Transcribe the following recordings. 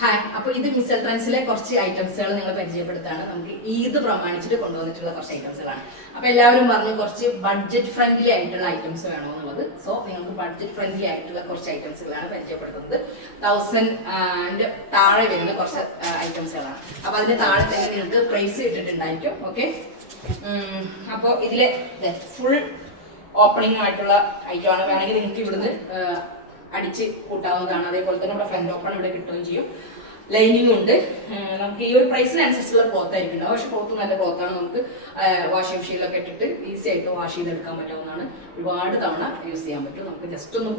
Hi, അപ്പോൾ ഇത് micelle ട്രെൻഡ്സിലെ കുറച്ച് ഐറ്റംസുകൾ നിങ്ങൾ പരിചയപ്പെടുത്താണ്. നമുക്ക് ഈദ് പ്രമാണിച്ചിട്ട് കൊണ്ടുവന്നിട്ടുള്ള കുറച്ച് ഐറ്റംസുകളാണ്. അപ്പോൾ എല്ലാവരും പറഞ്ഞു കുറച്ച് ബഡ്ജറ്റ് ഫ്രണ്ട്ലി ആയിട്ടുള്ള ഐറ്റംസ് വേണമെന്നുള്ളത്. സോ നിങ്ങൾക്ക് ബഡ്ജറ്റ് ഫ്രണ്ട്ലി ആയിട്ടുള്ള കുറച്ച് ഐറ്റംസുകളാണ് പരിചയപ്പെടുത്തുന്നത്. 1000 താഴെ വരുന്ന കുറച്ച് ഐറ്റംസുകളാണ്. അപ്പോൾ അതിന് താഴെ തന്നെ നിങ്ങൾക്ക് പ്രൈസ് ഇട്ടിട്ടുണ്ടായിരിക്കും. ഓക്കെ, അപ്പോൾ ഇതിലെ ഫുൾ ഓപ്പണിംഗ് ആയിട്ടുള്ള ഐറ്റമാണ്. വേണമെങ്കിൽ നിങ്ങൾക്ക് ഇവിടുന്ന് അടിച്ച് കൂട്ടാവുന്നതാണ്. അതേപോലെ തന്നെ ഇവിടെ ഫ്രണ്ട് ഓപ്പൺ ഇവിടെ കിട്ടുകയും ചെയ്യും. ലൈനിങ്ങും ഉണ്ട്. നമുക്ക് ഈ ഒരു പ്രൈസിനനുസരിച്ചുള്ള ക്ലോത്ത് ആയിരിക്കും. പക്ഷെ ക്ലോത്ത് നല്ല ക്ലോത്താണ്. നമുക്ക് വാഷിംഗ് മെഷീനിലൊക്കെ ഇട്ടിട്ട് ഈസി ആയിട്ട് വാഷ് ചെയ്തെടുക്കാൻ പറ്റാവുന്നതാണ്. ഒരുപാട് തവണ യൂസ് ചെയ്യാൻ പറ്റും. നമുക്ക് ജസ്റ്റ് ഒന്ന്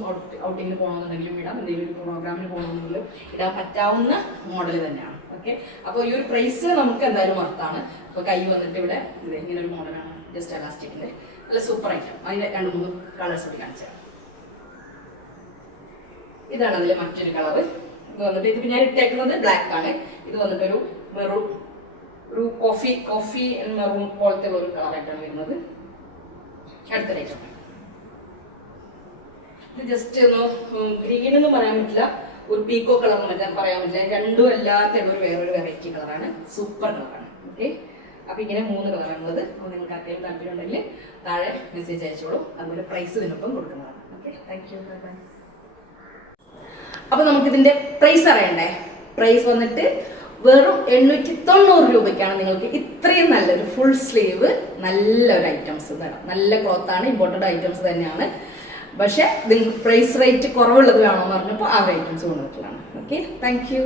ഔട്ടിങ്ങിന് പോകണമെന്നുണ്ടെങ്കിലും ഇടാം, എന്തെങ്കിലും ഒരു പ്രോഗ്രാമിന് പോകണമെന്നുണ്ടെങ്കിലും ഇടാൻ പറ്റാവുന്ന മോഡൽ തന്നെയാണ്. ഓക്കെ, അപ്പോൾ ഈ ഒരു പ്രൈസ് നമുക്ക് എന്തായാലും വർത്താണ്. അപ്പോൾ കൈ വന്നിട്ട് ഇവിടെ ഇങ്ങനെ ഒരു മോഡലാണ്, ജസ്റ്റ് എലാസ്റ്റിക്കിൻ്റെ നല്ല സൂപ്പർ ഐറ്റം. അതിൻ്റെ 2-3 കളേഴ്സ് കൂടി കാണിച്ചു. ഇതാണ് അതിലെ മറ്റൊരു കളറ്. ഇത് വന്നിട്ട് ഇത് ഞാൻ ഇട്ടേക്കുന്നത് ബ്ലാക്ക് ആണ്. ഇത് വന്നിട്ടൊരു മെറൂൺ, ഒരു കോഫി മെറൂൺ പോലത്തെ ഒരു കളറായിട്ടാണ് വരുന്നത്. അടുത്ത ഐറ്റം ഇത് ജസ്റ്റ് ഒന്ന് ഗ്രീൻ എന്ന് പറയാൻ പറ്റില്ല, ഒരു പീക്കോ കളർ പറയാൻ പറ്റില്ല. രണ്ടും അല്ലാത്ത ഒരു വേറൊരു വെറൈറ്റി കളറാണ്. സൂപ്പർ കളറാണ്. ഓക്കെ, അപ്പൊ ഇങ്ങനെ 3 കളറാണുള്ളത്. അപ്പോൾ നിങ്ങൾക്ക് ആർക്കെങ്കിലും താല്പര്യം ഉണ്ടെങ്കിൽ താഴെ മെസ്സേജ് അയച്ചോളൂ. അതുപോലെ പ്രൈസ് ഇതിനൊപ്പം കൊടുക്കുന്നതാണ്. Okay, thank you, bye. അപ്പൊ നമുക്കിതിന്റെ പ്രൈസ് അറിയണ്ടേ? പ്രൈസ് വന്നിട്ട് വെറും 890 രൂപയ്ക്കാണ് നിങ്ങൾക്ക് ഇത്രയും നല്ലൊരു ഫുൾ സ്ലീവ് നല്ലൊരു ഐറ്റംസ് തരാം. നല്ല ക്ലോത്താണ്, ഇമ്പോർട്ടഡ് ഐറ്റംസ് തന്നെയാണ്. പക്ഷെ നിങ്ങൾക്ക് പ്രൈസ് റേറ്റ് കുറവുള്ളത് വേണമെന്ന് പറഞ്ഞപ്പോൾ ആ ഐറ്റംസ് കൊണ്ടുവന്നിട്ടുള്ളതാണ്. Okay, thank U.